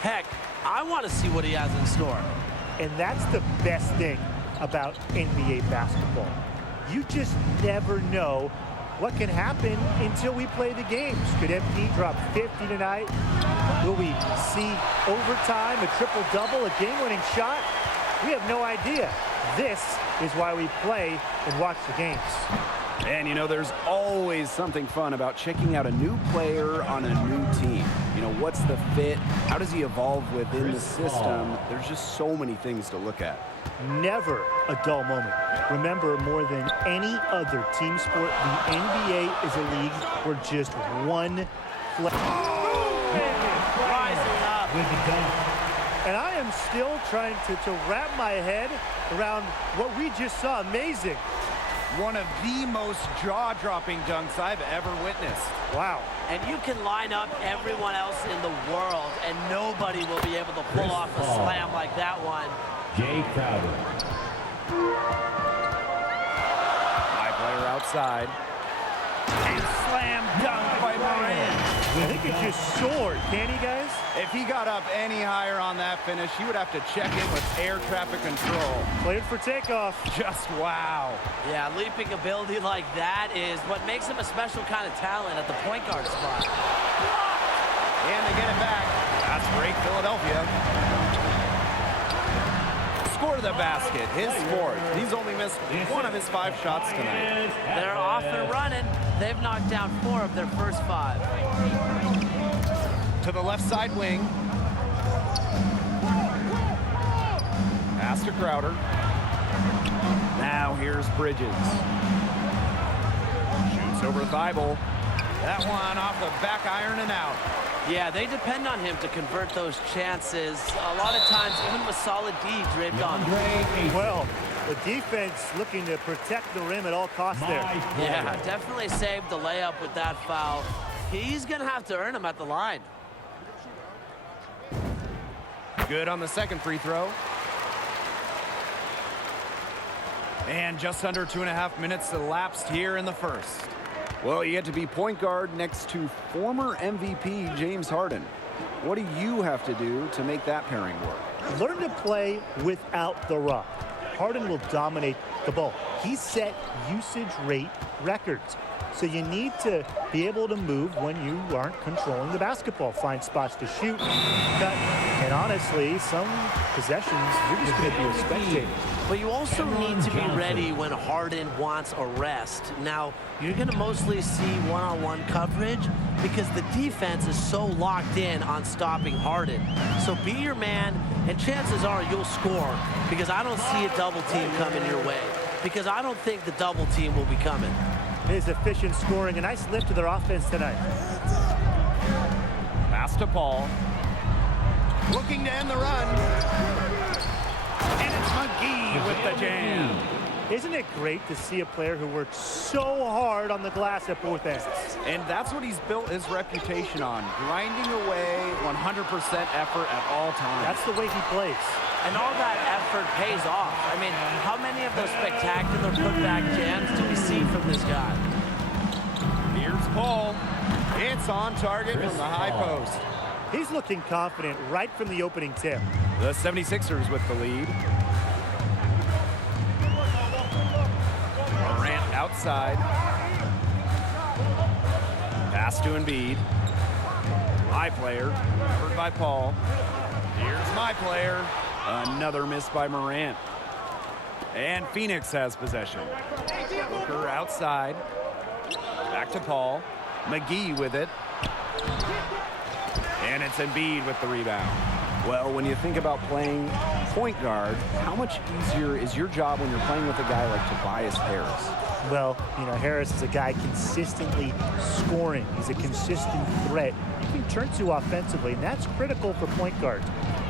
Heck, I want to see what he has in store. And that's the best thing about NBA basketball. You just never know what can happen until we play the games. Could MP drop 50 tonight? Will we see overtime, a triple-double, a game-winning shot? We have no idea. This is why we play and watch the games. And, you know, there's always something fun about checking out a new player on a new team. You know, what's the fit? How does he evolve within the system? There's just so many things to look at. Never a dull moment. Remember, more than any other team sport, the NBA is a league where just one play. Rising up. With the dunk. And I am still trying to wrap my head around what we just saw. Amazing. One of the most jaw-dropping dunks I've ever witnessed. Wow. And you can line up everyone else in the world, and nobody will be able to pull off a slam like that one. Jay Crowder. High player outside. And slam dunk by Morant. I think it just soared, can't he, guys? If he got up any higher on that finish, he would have to check in with air traffic control. Cleared for takeoff. Just wow. Yeah, leaping ability like that is what makes him a special kind of talent at the point guard spot. And they get it back. That's great, Philadelphia. Score the basket, his fourth. He's only missed one of his 5 shots tonight. They're off and running. They've knocked down 4 of their first 5. To the left side wing. Pass to Crowder. Now here's Bridges. Shoots over Thibault. That one off the back iron and out. Yeah, they depend on him to convert those chances. A lot of times, even with solid D draped on him. Well, the defense looking to protect the rim at all costs there. Yeah, definitely saved the layup with that foul. He's going to have to earn them at the line. Good on the second free throw. And just under 2.5 minutes elapsed here in the first. Well, you get to be point guard next to former MVP James Harden. What do you have to do to make that pairing work? Learn to play without the rock. Harden will dominate the ball. He set usage rate records. So you need to be able to move when you aren't controlling the basketball. Find spots to shoot, cut, and honestly, some possessions, you're just going to be a spectator. But you also need to be ready when Harden wants a rest. Now, you're going to mostly see one-on-one coverage because the defense is so locked in on stopping Harden. So be your man, and chances are you'll score because I don't see a double team coming your way because I don't think the double team will be coming. It is efficient scoring. A nice lift to their offense tonight. Pass to Paul. Looking to end the run. And it's McGee with the jam. Isn't it great to see a player who works so hard on the glass at both ends? And that's what he's built his reputation on. Grinding away, 100% effort at all times. That's the way he plays. And all that effort pays off. I mean, how many of those spectacular putback jams do we see from this guy? Here's Paul. It's on target from the high post. He's looking confident right from the opening tip. The 76ers with the lead. Morant outside. Pass to Embiid. My player, covered by Paul. Here's my player. Another miss by Morant. And Phoenix has possession. Booker outside. Back to Paul. McGee with it. And it's Embiid with the rebound. Well, when you think about playing point guard, how much easier is your job when you're playing with a guy like Tobias Harris? Well, you know, Harris is a guy consistently scoring. He's a consistent threat you can turn to offensively, and that's critical for point guards.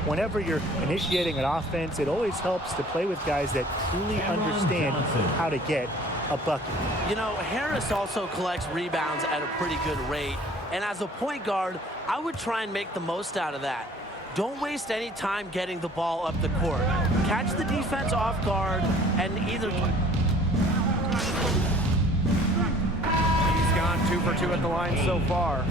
Whenever you're initiating an offense, it always helps to play with guys that truly understand how to get a bucket. You know, Harris also collects rebounds at a pretty good rate. And as a point guard, I would try and make the most out of that. Don't waste any time getting the ball up the court. Catch the defense off guard and either... He's gone 2 for 2 at the line so far.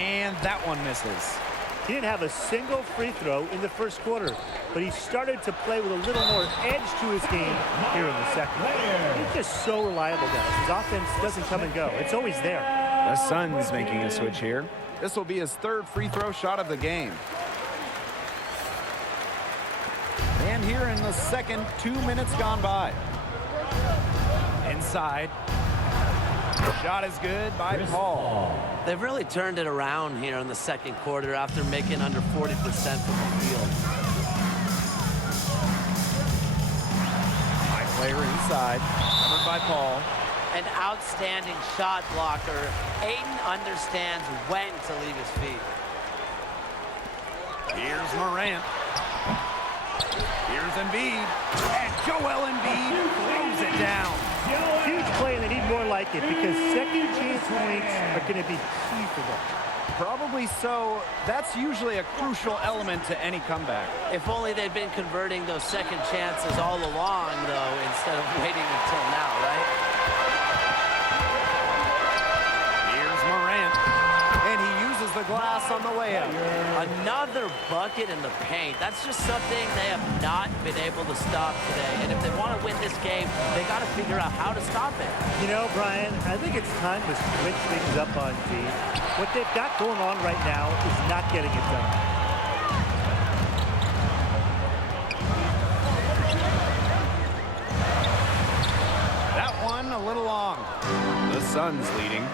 And that one misses. He didn't have a single free throw in the first quarter, but he started to play with a little more edge to his game here in the second. He's just so reliable, guys. His offense doesn't come and go. It's always there. The Suns making a switch here. This will be his third free throw shot of the game. And here in the second, 2 minutes gone by. Inside. Shot is good by Paul. They've really turned it around here in the second quarter after making under 40% from the field. High player inside. Covered by Paul. An outstanding shot blocker. Ayton understands when to leave his feet. Here's Morant. Here's Embiid. And Joel Embiid throws it down. Huge play, and they need more like it because second chance points are going to be key for them. Probably so. That's usually a crucial element to any comeback. If only they'd been converting those second chances all along, though, instead of waiting until now, right? Here's Morant. And he uses the glass on the layup. Another bucket in the paint. That's just something they have not been able to stop today. And if they want to win this game, they got to figure out how to stop it. You know, Brian, I think it's time to switch things up on D. What they've got going on right now is not getting it done. That one a little long. The Suns leading.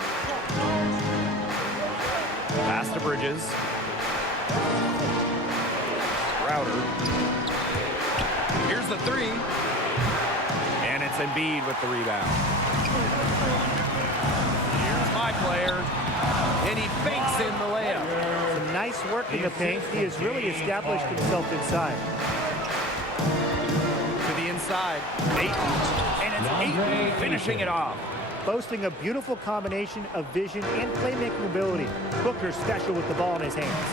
Pass to Bridges. Crowder. Here's the three. And it's Embiid with the rebound. Here's my player. And he fakes in the layup. Some nice work in the paint. He has really established himself inside. To the inside. Ayton. And it's Ayton finishing it off. Boasting a beautiful combination of vision and playmaking ability. Booker special with the ball in his hands.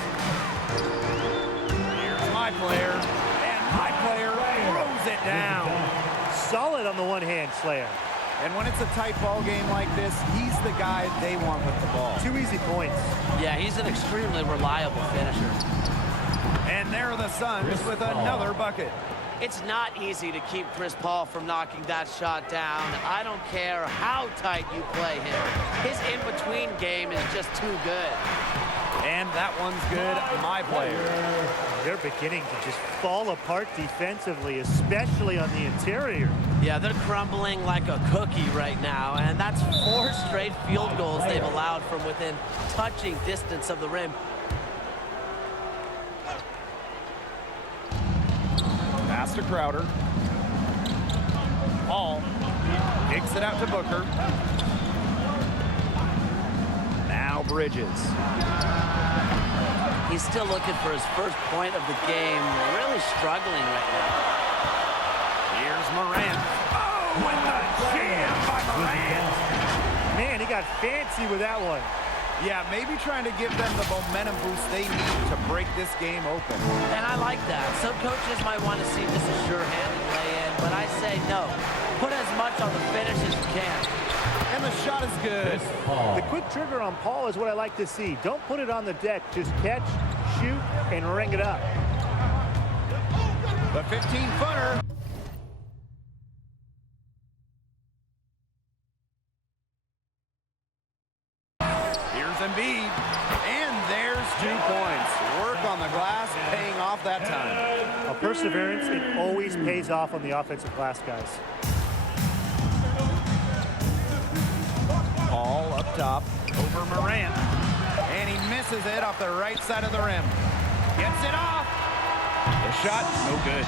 Here's my player. And my player throws it down. Solid on the one-hand Slayer. And when it's a tight ball game like this, he's the guy they want with the ball. 2 easy points. Yeah, he's an extremely reliable finisher. And there are the Suns with another bucket. It's not easy to keep Chris Paul from knocking that shot down. I don't care how tight you play him. His in-between game is just too good. And that one's good, my player. They're beginning to just fall apart defensively, especially on the interior. Yeah, they're crumbling like a cookie right now, and that's 4 straight field goals they've allowed from within touching distance of the rim. Pass to Crowder. Paul kicks it out to Booker. Now Bridges. He's still looking for his first point of the game. Really struggling right now. Here's Morant. Oh, and the jam by Morant. Man, he got fancy with that one. Yeah, maybe trying to give them the momentum boost they need to break this game open. And I like that. Some coaches might want to see just a sure-handed lay-in, but I say no. Put as much on the finish as you can. And the shot is good. The quick trigger on Paul is what I like to see. Don't put it on the deck. Just catch, shoot, and ring it up. The 15-footer. Here's Embiid. And there's 2 points. Work on the glass, paying off that time. A perseverance, it always pays off on the offensive glass, guys. Paul up top over Morant. And he misses it off the right side of the rim. Gets it off. The shot, no good.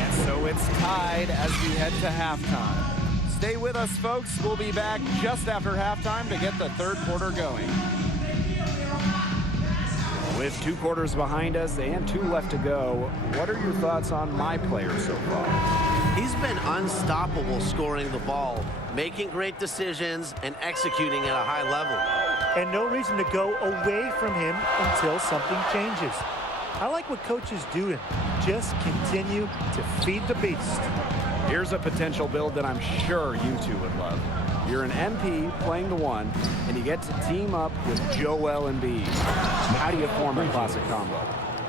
And so it's tied as we head to halftime. Stay with us, folks. We'll be back just after halftime to get the third quarter going. With 2 quarters behind us and 2 left to go, what are your thoughts on my player so far? He's been unstoppable scoring the ball, making great decisions, and executing at a high level. And no reason to go away from him until something changes. I like what coaches do to him. Just continue to feed the beast. Here's a potential build that I'm sure you two would love. You're an MP playing the 1, and you get to team up with Joel Embiid. How do you form a classic combo?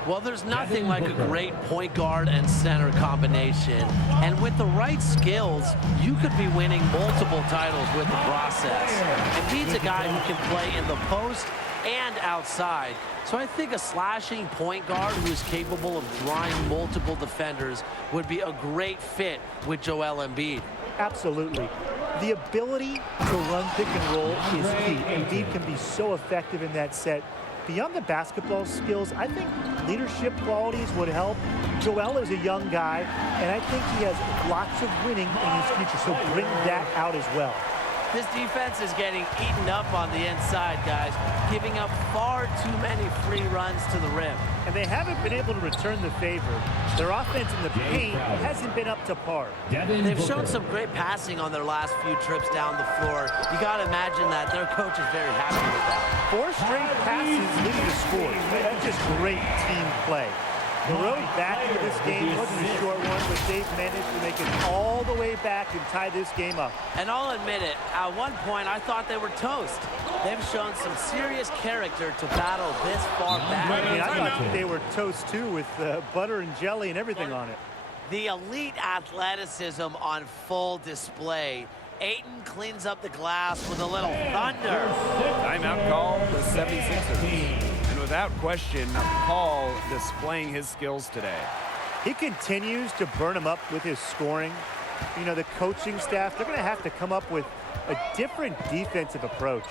Well, there's nothing like a great point guard and center combination. And with the right skills, you could be winning multiple titles with the process. Embiid's a guy who can play in the post and outside. So I think a slashing point guard who's capable of drawing multiple defenders would be a great fit with Joel Embiid. Absolutely. The ability to run pick and roll is key. Embiid can be so effective in that set. Beyond the basketball skills, I think leadership qualities would help. Joel is a young guy, and I think he has lots of winning in his future, so bring that out as well. This defense is getting eaten up on the inside, guys, giving up far too many free runs to the rim. And they haven't been able to return the favor. Their offense in the paint hasn't been up to par. They've shown some great passing on their last few trips down the floor. You got to imagine that their coach is very happy with that. 4 straight passes leading to scores. That's just great team play. The road back into this game wasn't a short one, but they've managed to make it all the way back and tie this game up. And I'll admit it, at one point I thought they were toast. They've shown some serious character to battle this far back. I mean, I thought they were toast too, with butter and jelly and everything on it. The elite athleticism on full display. Ayton cleans up the glass with a little thunder. Timeout call, the 76ers. And without question, Paul displaying his skills today. He continues to burn him up with his scoring. You know, the coaching staff, they're going to have to come up with a different defensive approach.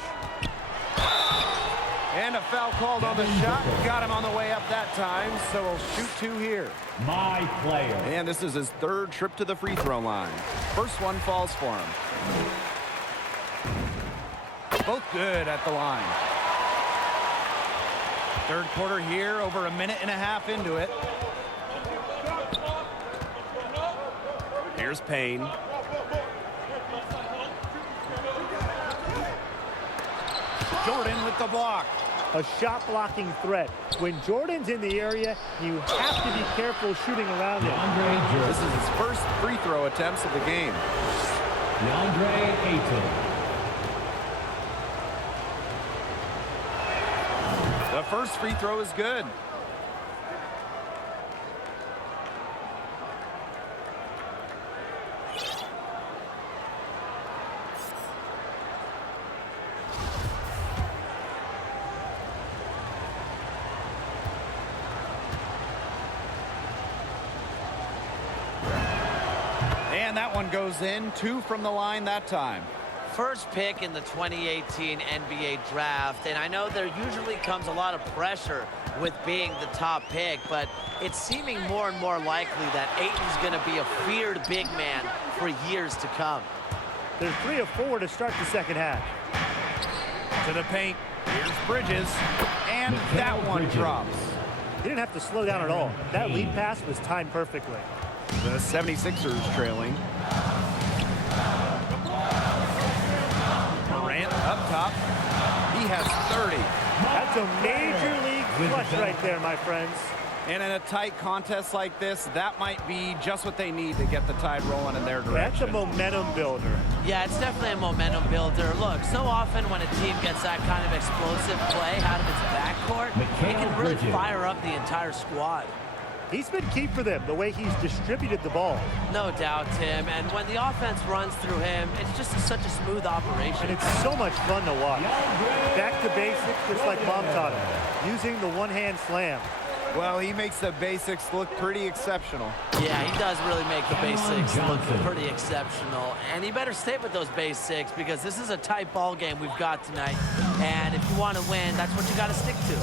And a foul called on the shot. Got him on the way up that time, so he'll shoot 2 here. My player. And this is his 3rd trip to the free throw line. First one falls for him. Both good at the line. 3rd quarter here, over a minute and a half into it. Here's Payne. Jordan with the block. A shot blocking threat. When Jordan's in the area, you have to be careful shooting around him. This is his first free throw attempts of the game. DeAndre Ayton. The first free throw is good. And that one goes in. 2 from the line that time. First pick in the 2018 NBA draft, and I know there usually comes a lot of pressure with being the top pick, but it's seeming more and more likely that Ayton's going to be a feared big man for years to come. They're 3 of 4 to start the second half. To the paint. Here's Bridges. And that one drops. He didn't have to slow down at all. That lead pass was timed perfectly. The 76ers trailing. Morant up top. He has 30. That's a major league flush right there, my friends. And in a tight contest like this, that might be just what they need to get the tide rolling in their That's direction. a momentum builder. Yeah, it's definitely a momentum builder. Look, so often when a team gets that kind of explosive play out of its backcourt, it can really fire up the entire squad. He's been key for them, the way he's distributed the ball. No doubt, Tim. And when the offense runs through him, it's just such a smooth operation. And it's so much fun to watch. Back to basics, just like Mom taught him. Using the one-hand slam. Well, he makes the basics look pretty exceptional. Yeah, he does really make the basics look pretty exceptional. And he better stay with those basics because this is a tight ball game we've got tonight. And if you want to win, that's what you got to stick to.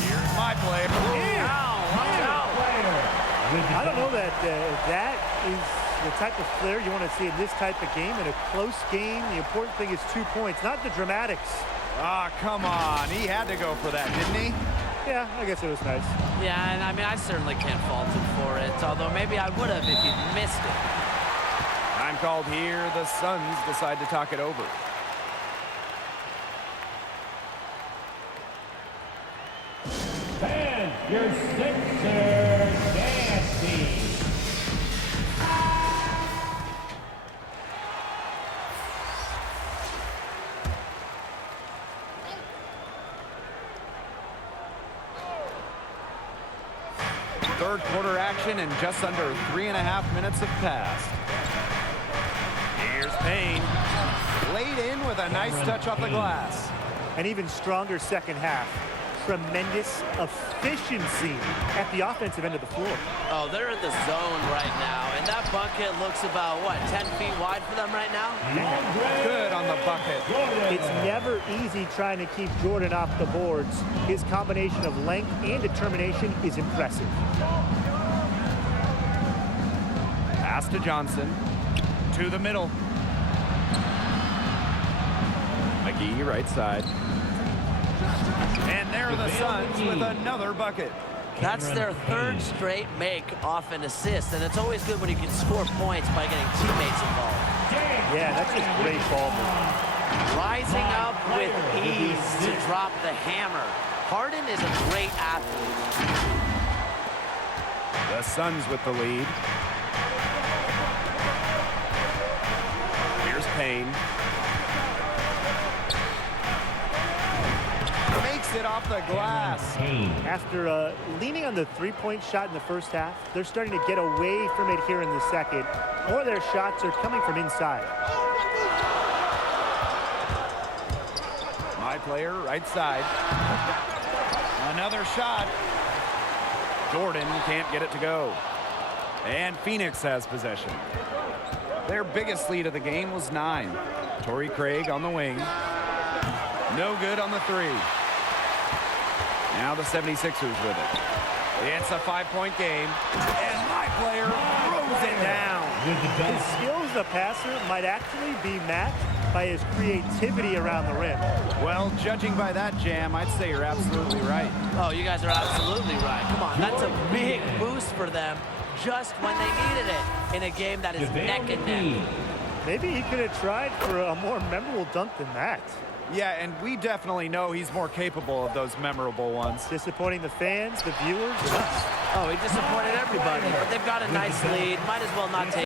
Here's my player. I don't know that that is the type of flair you want to see in this type of game. In a close game, the important thing is 2 points, not the dramatics. Ah, come on. He had to go for that, didn't he? Yeah, I guess it was nice. Yeah, and I mean, I certainly can't fault him for it, although maybe I would have if he'd missed it. Time called here. The Suns decide to talk it over. And your Sixers dance team. Third quarter action and just under 3.5 minutes have passed. Here's Payne. Laid in with a nice touch off the glass. An even stronger second half. Tremendous efficiency at the offensive end of the floor. Oh, they're in the zone right now, and that bucket looks about, what, 10 feet wide for them right now? Good on the bucket. It's never easy trying to keep Jordan off the boards. His combination of length and determination is impressive. Pass to Johnson. To the middle. McGee, right side. And there are the Suns with another bucket. That's their third straight make off an assist, and it's always good when you can score points by getting teammates involved. Yeah, that's just great ball movement. Rising up with ease to drop the hammer. Harden is a great athlete. The Suns with the lead. Here's Payne. Makes it off the glass. After leaning on the three-point shot in the first half, they're starting to get away from it here in the second. More of their shots are coming from inside. My player, right side. Another shot. Jordan can't get it to go. And Phoenix has possession. Their biggest lead of the game was 9. Torrey Craig on the wing. No good on the three. Now the 76ers with it. It's a 5-point game. And my player throws it down. His skills as a passer might actually be matched by his creativity around the rim. Well, judging by that, Jam, I'd say you're absolutely right. Oh, you guys are absolutely right. Come on, that's a big boost for them just when they needed it in a game that is neck and neck. Maybe he could have tried for a more memorable dunk than that. Yeah, and we definitely know he's more capable of those memorable ones. Disappointing the fans, the viewers. Oh, he disappointed everybody. But they've got a nice lead. Might as well not take